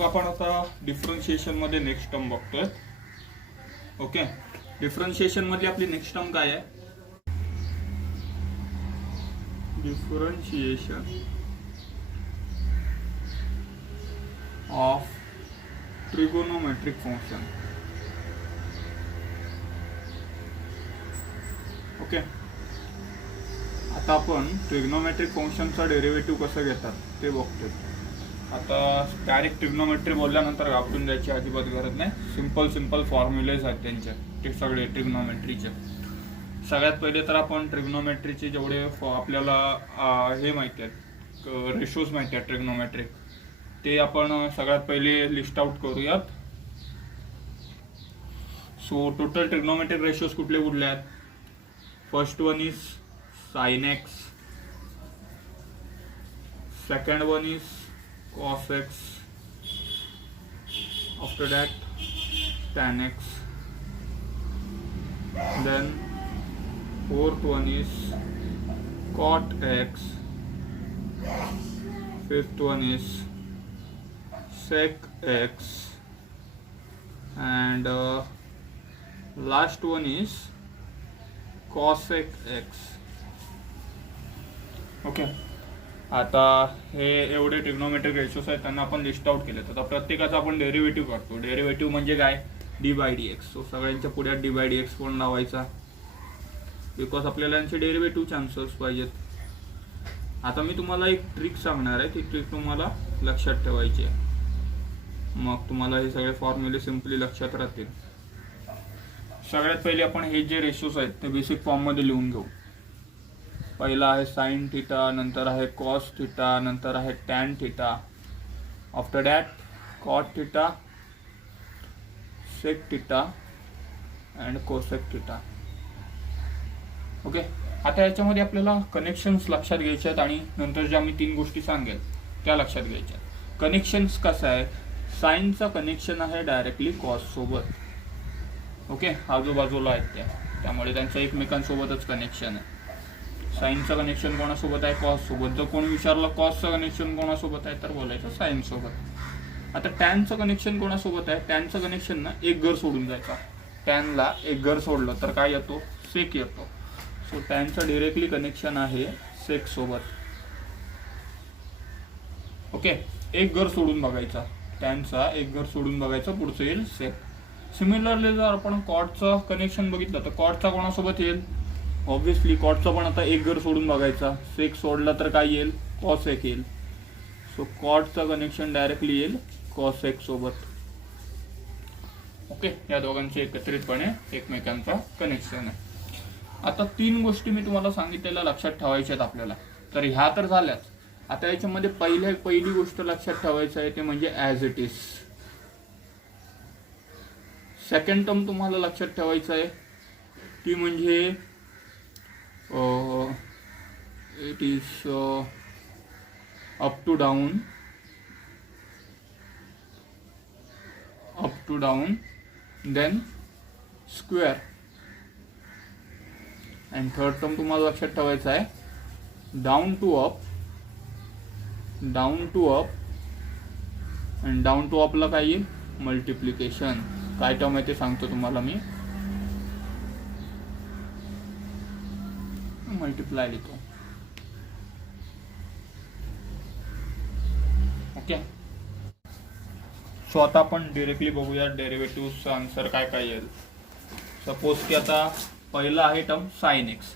मग आपण आता डिफरन्शिएशन मध्ये नेक्स्ट टर्म बघतोय. ओके, डिफरन्शिएशन मध्ये आपली नेक्स्ट टर्म काय आहे? Differentiation of trigonometric function. Okay, आता आपण ट्रिग्नोमेट्रिक फंक्शनचा डेरिव्हेटिव्ह कसं घेतात ते बघतोय. आता डायरेक्ट ट्रिग्नोमेट्री बोलल्यानंतर घाबरून द्यायची अजिबात गरज नाही. सिंपल फॉर्म्युलेज आहेत त्यांचे, ते सगळे ट्रिग्नोमेट्रीचे. सगळ्यात पहिले तर आपण ट्रिग्नोमेट्रीचे जेवढे आपल्याला हे माहिती आहेत, रेशोज माहिती आहेत ट्रिग्नोमेट्रिक, ते आपण सगळ्यात पहिले लिस्ट आउट करूयात. सो टोटल ट्रिग्नोमेट्रिक रेशोज कुठले कुठले आहेत? First one is sin x, second one is cos x, after that tan x, then fourth one is cot x, fifth one is sec x, and last one is cosec x. Okay, आता हे एवढे trigonometric ratios आहेत, त्यांना आपण list out केले. तर प्रत्येकाचा आपण डेरिव्हेटिव्ह करतो. डेरिव्हेटिव्ह म्हणजे काय? D by D X. So सगळ्यांच्या पुढे डी बाय डी एक्स पण लावायचा, बिकॉज आपल्याला यांचे डेरिव्हेटिव्ह चान्सेस पाहिजेत. आता मी तुम्हाला एक ट्रिक सांगणार आहे, ती ट्रिक तुम्हाला लक्षात ठेवायची आहे. मग तुम्हाला हे सगळे फॉर्म्युले सिम्पली लक्षात राहतील. सगळ्यात पहिले आपण हे जे रेशोज आहेत ते बेसिक फॉर्ममध्ये लिहून घेऊ. पहिला आहे साइन थिटा, नंतर आहे कॉस थिटा, नंतर आहे tan theta, after that cot theta, sec theta and cosec theta. Okay, आता याच्यामध्ये आपल्याला कनेक्शन्स लक्षात घ्यायचे आहेत आणि नंतर ज्या मी 3 गोष्टी सांगेल त्या लक्षात घ्यायच्या. कनेक्शन्स कसं आहे? साइनचा कनेक्शन आहे डायरेक्टली कॉस सोबत. ओके, आजूबाजूला आहेत त्यामुळे त्यांचं एकमेकांसोबतच कनेक्शन आहे. साइनचं कनेक्शन कोणासोबत आहे? कॉस सोबत. जर कोणी विचारलं कॉसचं कनेक्शन कोणासोबत आहे तर बोलायचं साइन सोबत. आता टॅनचं कनेक्शन कोणासोबत आहे? टॅनचं कनेक्शन ना एक घर सोडून जायचं. टॅनला एक घर सोडलं तर काय येतो? सेक येतो. सो टॅनचं डिरेक्टली कनेक्शन आहे सेक सोबत. ओके, एक घर सोडून बघायचा, टॅनचा एक घर सोडून बघायचं, पुढचं येईल सेक. सिमिलरली जर आपण कॉटचं कनेक्शन बघितलं तर कॉटचा कोणासोबत येईल? ऑब्विसली कॉटचा पण आता एक घर सोडून बघायचा, सेक सोडला तर काय येईल? कॉसेक येईल. सो कॉटचं कनेक्शन डायरेक्टली येईल कॉसेक सोबत. ओके, या दोघांचे एकत्रितपणे एकमेकांचा कनेक्शन आहे. आता 3 गोष्टी मी तुम्हाला सांगितलेल्या लक्षात ठेवायच्या आहेत आपल्याला. तर ह्या तर झाल्याच. आता याच्यामध्ये पहिली गोष्ट लक्षात ठेवायचं आहे ते म्हणजे as it is. Second term तुम्हाला लक्षात ठेवायचं आहे ती म्हणजे it is up to down, then square. and third term तुम्हाला लक्षात ठेवायचं आहे down to up, and down to up ला काय येईल? मल्टिप्लिकेशन. काय टर्म आहे ते सांगतो तुम्हाला मी. मल्टिप्लाय लिहितो. ओके, सो आता आपण डिरेक्टली बघूया डेरिव्हेटिव्हचा आन्सर काय काय येईल. सपोज की आता पहिला आहे टर्म साइन एक्स.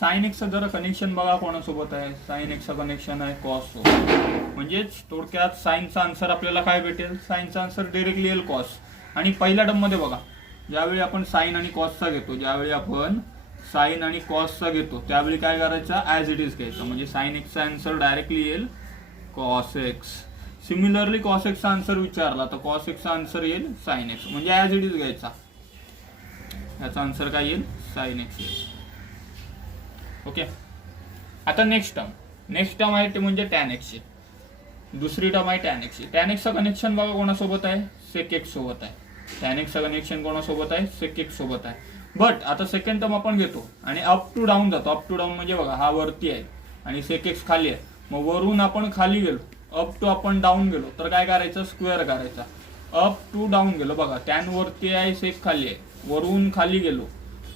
साइन एक्सचं जरा कनेक्शन बघा कोणासोबत आहे? साइन एक्सचं कनेक्शन आहे कॉस सोबत. म्हणजेच थोडक्यात साइनचा आन्सर आपल्याला काय भेटेल? साइनचा आन्सर डिरेक्टली येईल कॉस. आणि पहिल्या टर्म मध्ये बघा, ज्यावेळी आपण साइन आणि कॉसचा घेतो, ज्यावेळी आपण साइन आणि कॉसचा घेतो त्यावेळी काय करायचं? ॲज इट इज घ्यायचं. म्हणजे साइन एक्सचा आन्सर डायरेक्टली येईल कॉस एक्स. सिमिलरली कॉस एक्सचा आन्सर विचारला तर कॉस एक्सचा आन्सर येईल साइन एक्स. म्हणजे ॲज इट इज घ्यायचा. याचा आन्सर काय येईल? साइन एक्स येईल. ओके, आता नेक्स्ट टर्म आहे ते म्हणजे टॅन एक्सची. दुसरी टर्म आहे टॅन एक्सची. टॅन एक्सचं कनेक्शन बघा कोणासोबत आहे? सेक एक्स सोबत आहे. टॅन एक्सचं कनेक्शन कोणासोबत आहे? सेक एक्स सोबत आहे. बट आता सेकंड टर्म आपण घेतो आणि अप टू डाऊन जातो. अप टू डाऊन म्हणजे बघा हा वरती आहे आणि सेक एक्स खाली आहे. मग वरून आपण खाली गेलो अप टू आपण डाऊन गेलो तर काय करायचं, स्क्वेअर करायचा. अप टू डाऊन गेलो बघा, टॅन वरती आहे, सेक खाली आहे. वरून खाली गेलो,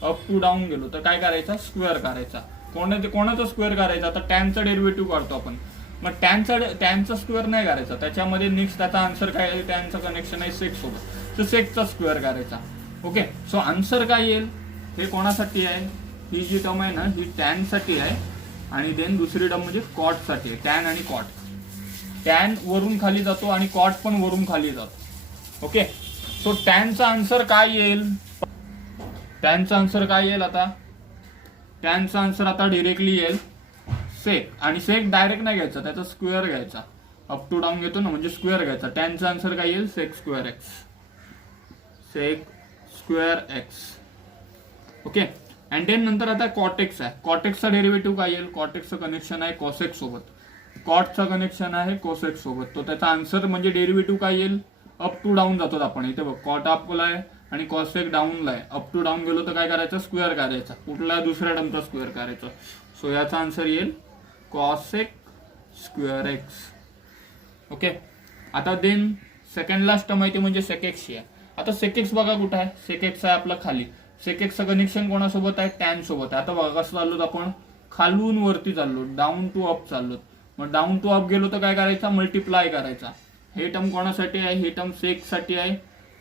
अप टू डाऊन गेलो तर काय करायचा, स्क्वेअर करायचा. कोणाचा स्क्वेअर करायचा, आता टॅनचा डेरिव्हेटिव्ह काढतो आपण. मग टॅनचा स्क्वेअर नाही करायचा, त्याच्यामध्ये नेक्स्ट त्याचा आन्सर काय आहे, टॅनचं कनेक्शन आहे सेक सोबत, तर सेकचा स्क्वेअर करायचा. ओके, सो आन्सर काय येईल, हे कोणासाठी आहे, ही जी टर्म आहे ना ही टॅनसाठी आहे, आणि देन दुसरी टर्म म्हणजे कॉटसाठी आहे. टॅन आणि कॉट, टॅन वरून खाली जातो आणि कॉट पण वरून खाली जातो. ओके, सो टॅनचा आन्सर काय येईल, टॅनचा आन्सर काय येईल, आता टॅनचा आन्सर आता डिरेक्टली येईल सेक, आणि सेक डायरेक्ट नाही घ्यायचा, त्याचा स्क्वेअर घ्यायचा. अप टू डाऊन घेतो ना म्हणजे स्क्वेअर घ्यायचा. टॅनचा आन्सर काय येईल, sec square x, sec square X. Okay, and then नंतर आता कॉटेक्स आहे. कॉटेक्सचा डेरिव्हेटिव्ह काय येईल, कॉटेक्सचं कनेक्शन आहे कॉसेक्स सोबत, कॉटचं कनेक्शन आहे कोसेक्स सोबत, तो त्याचा आन्सर म्हणजे डेरिव्हेटिव्ह काय येईल, अप टू डाऊन जातो आपण. इथे बघ कॉट अपला आहे आणि कॉसेक डाऊनला आहे. अप टू डाऊन गेलो तर काय करायचं, स्क्वेअर करायचा, कुठला दुसऱ्या टर्मचा स्क्वेअर करायचा. सो याचा आन्सर येईल कॉसेक स्क्वेअर एक्स. ओके, आता देन सेकंड लास्ट टर्म आहे ती म्हणजे सेकेक्सची आहे. आता सेकेक्स बघा कुठं आहे, सेकेक्स आहे आपला खाली. सेकेक्सचं कनेक्शन कोणासोबत आहे, टॅन सोबत आहे. आता बघा कसं चाललो आपण, खालून वरती चाललो, डाऊन टू अप चाललो. मग डाऊन टू अप गेलो तर काय करायचा, मल्टिप्लाय करायचा. हे टर्म कोणासाठी आहे, हे टर्म सेकसाठी आहे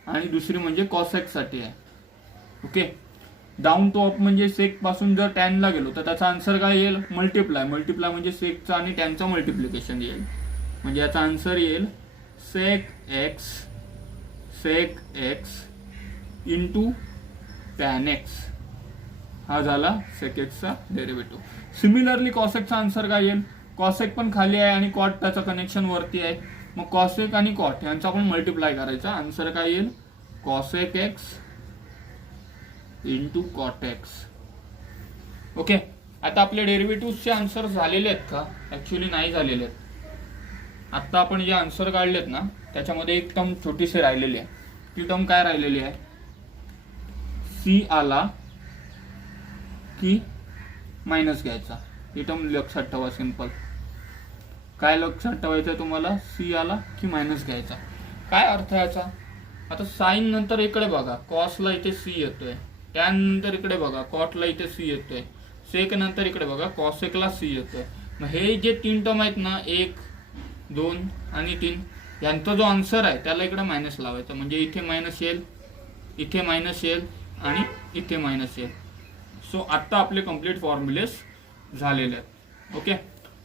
आणि दुसरी म्हणजे कॉसेक्ससाठी आहे. ओके, डाऊन टू अप म्हणजे सेक पासून जर टॅनला गेलो तर त्याचा आन्सर काय येईल, मल्टिप्लाय. मल्टिप्लाय म्हणजे सेकचा आणि टॅनचा मल्टिप्लिकेशन येईल, म्हणजे याचा आन्सर येईल sec x into tan X. हा झाला सेक एक्सचा डेरिव्हेटिव्ह. सिमिलरली कॉसेकचा आन्सर काय येईल, कॉसेक पण खाली आहे आणि कॉट त्याचं कनेक्शन वरती आहे. मग कॉसेक आणि कॉट यांचा पण मल्टिप्लाय करायचा. आन्सर काय येईल, cosec x into cot x. Okay, आता आपले डेरिव्हेटिव्हचे आन्सर झालेले आहेत का, ऍक्च्युली नाही झालेले आहेत. आता आपण जे आन्सर काढलेत ना त्याच्यामध्ये एक टर्म छोटीशी राहिलेली आहे. ती टर्म काय राहिलेली आहे, सी आला की मायनस घ्यायचा. ही टर्म लक्षात ठेवा, सिंपल. काय लक्षात ठेवायचं तुम्हाला, सी आला की मायनस घ्यायचा. काय अर्थ याचा, आता साइन नंतर इकडे बघा कॉसला इथे सी येतोय, टॅन नंतर इकडे बघा कॉटला इथे सी येतोय, सेक नंतर इकडे बघा कॉसेकला सी येतोय. मग हे जे तीन टर्म आहेत ना, 1 2 आणि 3, यांचा जो आन्सर आहे त्याला इकडे मायनस लावायचा. म्हणजे इथे मायनस येईल, इथे मायनस येईल आणि इथे मायनस येईल. सो आता आपले कम्प्लीट फॉर्म्युलेस झालेले आहेत. ओके,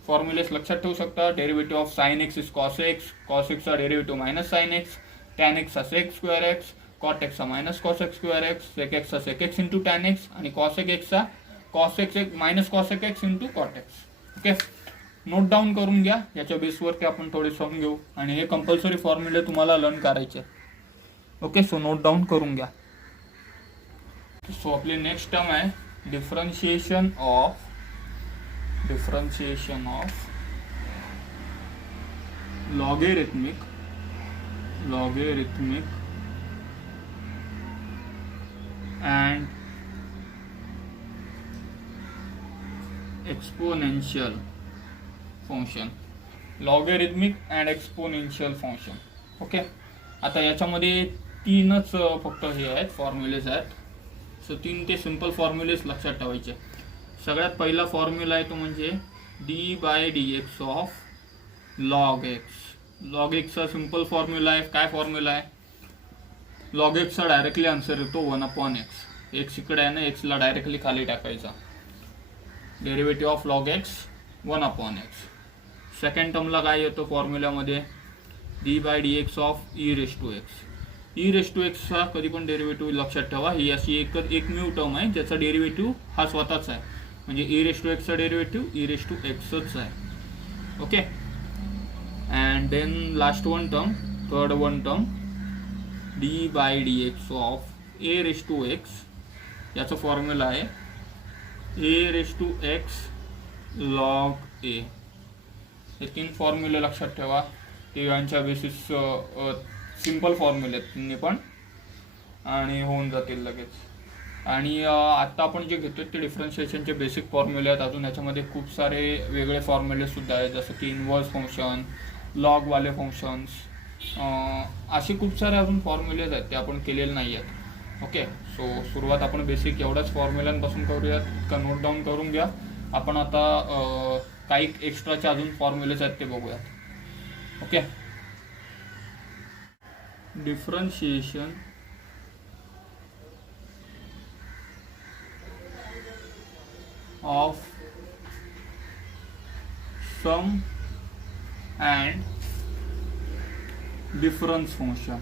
फॉर्म्युलेस लक्षात ठेवू शकता. Derivative of sine x is cos x, cos एक्सचा derivative minus sine x, tan एक्सचा सेक स्क्वेअर एक्स, कॉट एक्सचा minus cos x square x, sec एक्सचा sec x into tan x आणि कॉसेक एक्सचा cos x minus cosec x into cot x. Okay, note down करून घ्या, याच्या बेसवरती आपण थोडे सम घेऊ आणि हे कंपल्सरी फॉर्म्युले तुम्हाला लर्न करायचे. ओके, सो नोट डाऊन करून घ्या. सो आपली नेक्स्ट टर्म आहे differentiation of logarithmic and exponential function. Logarithmic and exponential function. Okay, आता याच्यामध्ये तीनच फक्त हे आहेत, फॉर्म्युलेज आहेत. सो 3 ते सिंपल फॉर्म्युलेज लक्षात ठेवायचे. सगळ्यात पहिला फॉर्म्युला आहे तो म्हणजे d/dx of log x. Log एक्सचा सिंपल फॉर्म्युला आहे. काय फॉर्म्युला आहे, लॉग एक्सचा डायरेक्टली आन्सर येतो 1/x. एक्स इकडे आहे ना, एक्सला डायरेक्टली खाली टाकायचा. Derivative of log x 1/x. Second टर्मला काय येतो फॉर्म्युल्यामध्ये, d/dx ऑफ e⁻x. e⁻xचा कधी पण डेरिव्हेटिव्ह लक्षात ठेवा, ही अशी एकमेव टर्म आहे ज्याचा डेरिव्हेटिव्ह हा स्वतःच आहे. म्हणजे e⁻xचा डेरिव्हेटिव्ह e⁻xच आहे. Okay, and then last one term, third one term d/dx of a⁻x. याचा फॉर्म्युला आहे a⁻x log a. हे 3 फॉर्म्युले लक्षात ठेवा. तिघांच्या बेसिस सिंपल फॉर्म्युले आहेत तिन्ही पण, आणि होऊन जातील लगेच. आणि आता आपण जे घेतो ते डिफरन्शिएशनचे बेसिक फॉर्म्युले आहेत. अजून याच्यामध्ये खूप सारे वेगळे फॉर्म्युले सुद्धा आहेत, जसं की इनव्हर्स फंक्शन, लॉगवाले फंक्शन्स, असे खूप सारे अजून फॉर्म्युलेज आहेत ते आपण केलेले नाही आहेत. ओके, सो सुरुवात आपण बेसिक एवढ्याच फॉर्म्युलांपासून करूयात. का नोट डाऊन करून घ्या. आपण आता काही एक्स्ट्राचे अजून फॉर्म्युलेज आहेत ते बघूयात. Okay, differentiation of sum and difference function.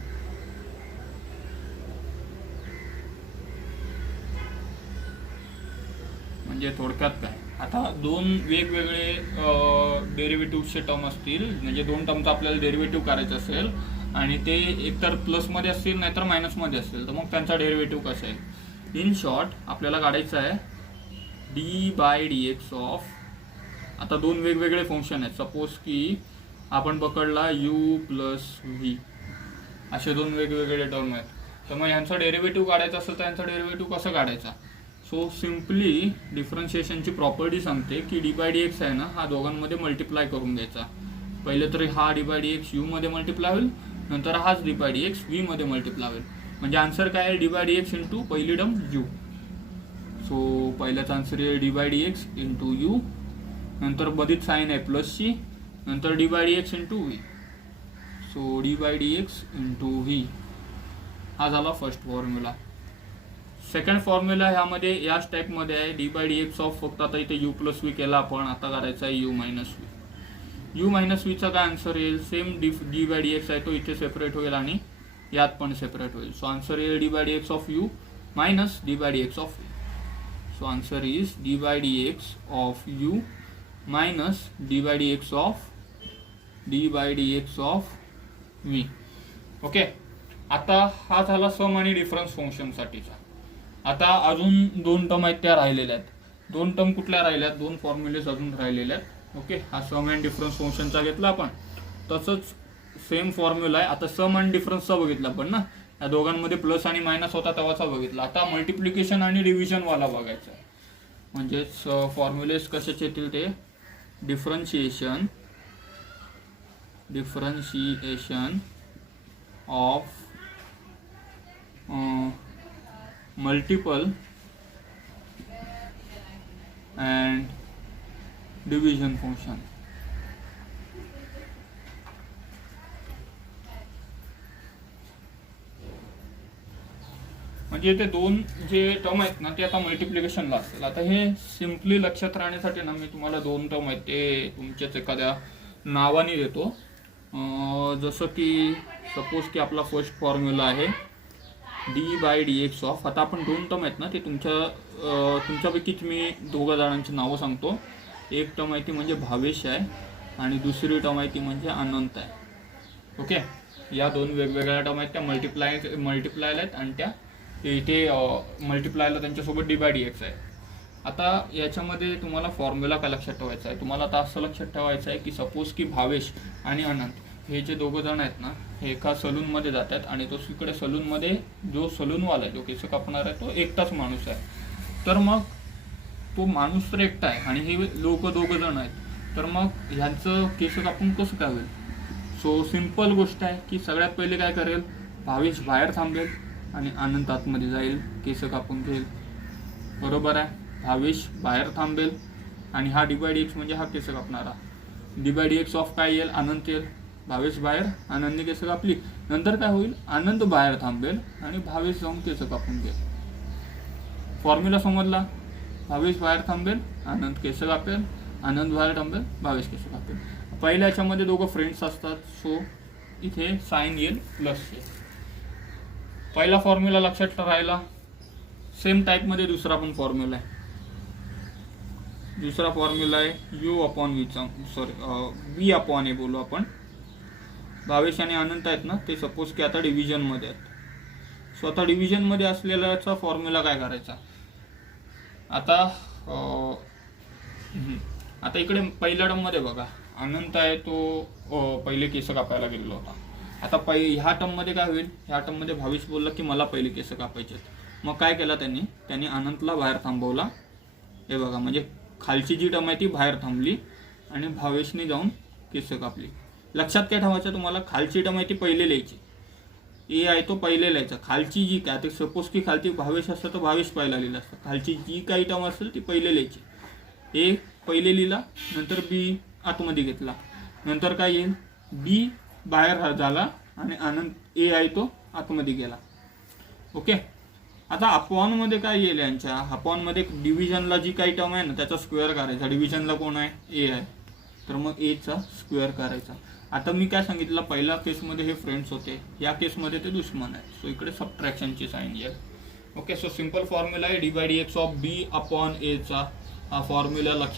म्हणजे थोडक्यात काय, आता दोन वेगवेगळे डेरिव्हेटिव्हचे टर्म असतील, म्हणजे दोन टर्मचा आपल्याला डेरिव्हेटिव्ह करायचं असेल आणि ते एकतर प्लसमध्ये असतील नाहीतर मायनसमध्ये असतील, तर मग त्यांचा डेरिव्हेटिव्ह कसा आहे. इन शॉर्ट आपल्याला काढायचं आहे d/dx ऑफ, आता दोन वेगवेगळे फंक्शन आहेत. सपोज की आपण पकडला u प्लस v, असे दोन वेगवेगळे टर्म आहेत. तर मग यांचा डेरिव्हेटिव्ह काढायचा असेल तर यांचा डेरिव्हेटिव्ह कसं काढायचा. सो सिम्पली डिफरन्शिएशनची प्रॉपर्टी सांगते की d/dx आहे ना, हा दोघांमध्ये मल्टिप्लाय करून घ्यायचा. पहिले तरी हा d/dx u मध्ये मल्टिप्लाय होईल, नंतर हाच d/dx v मध्ये मल्टिप्लाय होईल. म्हणजे आन्सर काय आहे, d/dx इंटू पहिली टर्म u. सो पहिल्याचा आन्सर आहे d/dx इंटू u, नंतर बधीत साईन आहे प्लसची, नंतर d/dx into v. So d/dx into v हा झाला फर्स्ट फॉर्म्युला. सेकंड फॉर्म्युला ह्यामध्ये याच टाईपमध्ये आहे, d/dx ऑफ, फक्त आता इथे u प्लस v केला आपण, आता करायचा आहे u minus v. u minus vचा काय आन्सर येईल, सेम d/dx आहे तो इथे सेपरेट होईल आणि यात पण सेपरेट होईल. सो आन्सर येईल d/dx of u minus d/dx of v. So answer is d/dx of u minus d/dx of v. Okay, आता हा झाला सम आणि डिफरन्स फंक्शनसाठीचा. आता अजून दोन टर्म आहेत त्या राहिलेल्या आहेत. दोन टर्म कुठल्या राहिल्यात, दोन फॉर्म्युलेज अजून राहिलेले आहेत. ओके, हा सम अँड डिफरन्स फंक्शनचा घेतला आपण, तसंच सेम फॉर्म्युला आहे. आता सम अँड डिफरन्सचा बघितला आपण ना, या दोघांमध्ये प्लस आणि मायनस होता तेव्हाचा बघितला. आता मल्टिप्लिकेशन आणि डिव्हिजन वाला बघायचा आहे. म्हणजेच फॉर्म्युलेज कशाचे येतील ते, differentiation of multiple and division function. म्हणजे ते दोन जे टर्म आहेत ना ते आता मल्टिप्लिकेशनला असतील. आता हे सिम्पली लक्षात राहण्यासाठी ना मी तुम्हाला दोन टर्म आहेत ते तुमच्याच एखाद्या नावाने देतो. जसं की सपोज की आपला फर्स्ट फॉर्म्युला आहे d/dx ऑफ, आता आपण दोन टर्म आहेत ना ते तुमच्यापैकीच मी दोघा जणांची नावं सांगतो. एक टर्म आहे ती म्हणजे भावेश आहे आणि दुसरी टर्म आहे ती म्हणजे अनंत आहे. ओके, या दोन वेगवेगळ्या टर्म आहेत त्या मल्टिप्लायला आहेत आणि त्या इथे मल्टिप्लायला त्यांच्यासोबत d/dx आहे. आता याच्यामध्ये तुम्हाला फॉर्म्युला काय लक्षात ठेवायचा आहे, तुम्हाला आता असं लक्षात ठेवायचं आहे की सपोज की भावेश आणि अनंत हे जे दोघं जण आहेत ना हे एका सलूनमध्ये जातात आणि तो इकडे सलूनमध्ये जो सलूनवाला आहे, जो केस कापणार आहे, तो एकटाच माणूस आहे. तर मग तो माणूस तर एकटा आहे आणि हे लोक दोघं जण आहेत, तर मग ह्यांचं केस कापून कसं काय होईल. सो सिम्पल गोष्ट आहे की सगळ्यात पहिले काय करेल, भावेश बाहेर थांबेल आणि अनंत आतमध्ये जाईल, केस कापून घेईल. बरोबर आहे, भावेश बाहेर थांबेल आणि हा d/dx म्हणजे हा केस कापणारा. d/dx ऑफ काय येईल, अनंत येईल. भावेश बाहेर, आनंदने केस कापली. नंतर काय होईल, आनंद बाहेर थांबेल आणि भावेश जाऊन केस कापून घेईल. फॉर्म्युला समजला, भावेश बाहेर थांबेल, आनंद केस कापेल, आनंद बाहेर थांबेल, भावेश केस कापेल. पहिल्या याच्यामध्ये दोघं फ्रेंड्स असतात, सो इथे साइन येईल प्लस येईल. पहिला फॉर्म्युला लक्षात राहिला. सेम टाईपमध्ये दुसरा पण फॉर्म्युला आहे. दुसरा फॉर्म्युला आहे v अपॉन a बोलू आपण. भावेश आणि अनंत आहेत ना ते सपोज की आता डिव्हिजनमध्ये आहेत. सो आता डिव्हिजनमध्ये असलेल्याचा फॉर्म्युला काय करायचा. आता इकडे पहिल्या टर्ममध्ये बघा, अनंत आहे तो पहिले केस कापायला गेलेला होता. आता ह्या टर्ममध्ये काय होईल, ह्या टर्ममध्ये भावेश बोलला की मला पहिले केस कापायचे. मग काय केला त्यांनी अनंतला बाहेर थांबवला. हे बघा, म्हणजे खालची जी टर्म आहे ती बाहेर थांबली आणि भावेशने जाऊन केस कापली. लक्षात काय ठेवायचं तुम्हाला, खालची टर्म आहे ती पहिले लिहायची, ए आहे तो पहिले लिहायचा, खालची जी काय आता सपोज की खालती 22 असतं तर 22 पहिला लिहिलं असतं, खालची जी काही टर्म असेल ती पहिले लिहायची. ए पहिले लिहिला, नंतर बी आतमध्ये घेतला, नंतर काय येईल, बी बाहेर झाला आणि आनंद ए आहे तो आतमध्ये गेला. ओके. आता अपॉन मध्ये काय येईल यांच्या, अपॉन मध्ये डिव्हिजनला जी काही टर्म आहे ना त्याचा स्क्वेअर करायचा. डिव्हिजनला कोण आहे, ए आहे, तर मग ए चा स्क्वेअर करायचा. आता मी काय सांगितलं, पहिल्या केसमध्ये हे फ्रेंड्स होते, या केसमध्ये ते दुश्मन आहे. सो इकडे सबट्रॅक्शनची साईन येईल. ओके. सो सिंपल फॉर्म्युला आहे d by D x of b upon a चा. हा फॉर्म्युला लक्षात